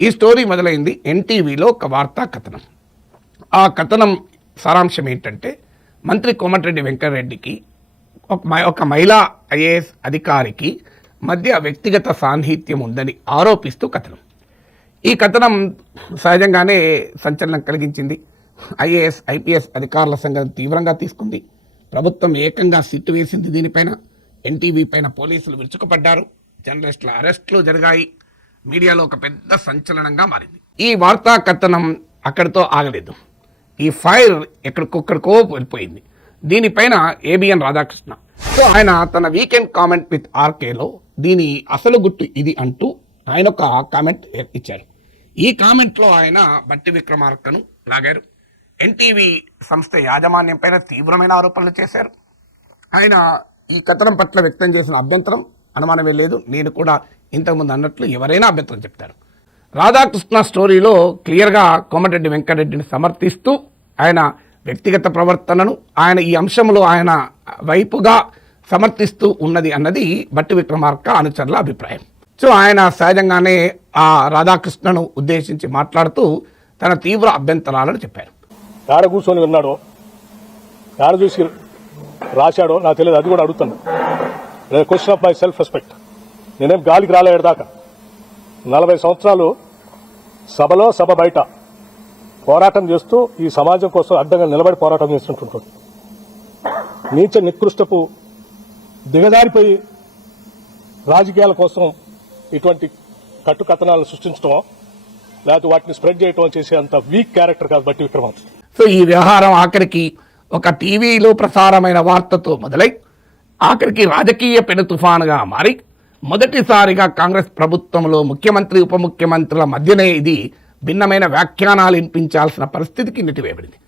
ఈ స్టోరీ మొదలైంది ఎన్టీవీలో ఒక వార్తా కథనం. ఆ కథనం సారాంశం ఏంటంటే మంత్రి కోమటిరెడ్డి వెంకటరెడ్డికి ఒక మ- ఒక మహిళా ఐఏఎస్ అధికారికి మధ్య వ్యక్తిగత సాన్నిహిత్యం ఉందని ఆరోపిస్తూ కథనం. ఈ కథనం సహజంగానే సంచలనం కలిగించింది. ఐఏఎస్ ఐపీఎస్ అధికారుల సంఘం తీవ్రంగా తీసుకుంది. ప్రభుత్వం ఏకంగా సిట్టు వేసింది దీనిపైన. ఎన్టీవీ పైన పోలీసులు విరుచుకుపడ్డారు. జర్నలిస్టుల అరెస్టులు జరిగాయి. మీడియాలో ఒక పెద్ద సంచలనంగా మారింది. ఈ వార్తా కథనం అక్కడితో ఆగలేదు. ఈ ఫైర్ ఎక్కడికొక్కడికో వెళ్ళిపోయింది. దీనిపైన ఏబిఎన్ రాధాకృష్ణ. సో ఆయన తన వీకెండ్ కామెంట్ విత్ ఆర్కేలో దీని అసలు గుట్టు ఇది అంటూ ఆయన ఒక కామెంట్ ఇచ్చారు. ఈ కామెంట్లో ఆయన బట్టి విక్రమార్కను లాగారు. ఎన్టీవీ సంస్థ యాజమాన్యంపైన తీవ్రమైన ఆరోపణలు చేశారు. ఆయన ఈ కథనం పట్ల వ్యక్తం చేసిన అభ్యంతరం అనుమానమే లేదు. నేను కూడా ఇంతకుముందు అన్నట్లు ఎవరైనా అభ్యంతరం చెప్తారు. రాధాకృష్ణ స్టోరీలో క్లియర్గా కోమటిరెడ్డి వెంకటరెడ్డిని సమర్థిస్తూ ఆయన వ్యక్తిగత ప్రవర్తనను ఆయన ఈ అంశంలో ఆయన వైపుగా సమర్థిస్తూ ఉన్నది అన్నది బట్టి విక్రమార్క అనుచరుల అభిప్రాయం. సో ఆయన సహజంగానే ఆ రాధాకృష్ణను ఉద్దేశించి మాట్లాడుతూ తన తీవ్ర అభ్యంతరాలను చెప్పారు. ఆడ కూర్చొని విన్నాడో? ఆడ చూసి రాశాడో? నాకు తెలియదు. అది కూడా అడుగుతాను. Question of my self respect నేనేం గాలికి రాలేడు దాకా. నలభై సంవత్సరాలు సభలో సభ బయట పోరాటం చేస్తూ ఈ సమాజం కోసం అడ్డంగా నిలబడి పోరాటం చేస్తుంటుంటుంది నీచ నికృష్టపు దిగజారిపోయి రాజకీయాల కోసం ఇటువంటి కట్టుకథనాలను సృష్టించడం లేకపోతే వాటిని స్ప్రెడ్ చేయటం చేసే అంత వీక్ క్యారెక్టర్ కాదు బట్టి విక్రమార్క సో ఈ వ్యవహారం ఆఖరికి ఒక టీవీలో ప్రసారమైన వార్తతో మొదలై ఆఖరికి రాజకీయ పెను తుఫానుగా మారి మొదటిసారిగా కాంగ్రెస్ ప్రభుత్వంలో ముఖ్యమంత్రి ఉప ముఖ్యమంత్రుల మధ్యనే ఇది భిన్నమైన వ్యాఖ్యానాలు వినిపించాల్సిన పరిస్థితికి నెట్టివేయబడింది.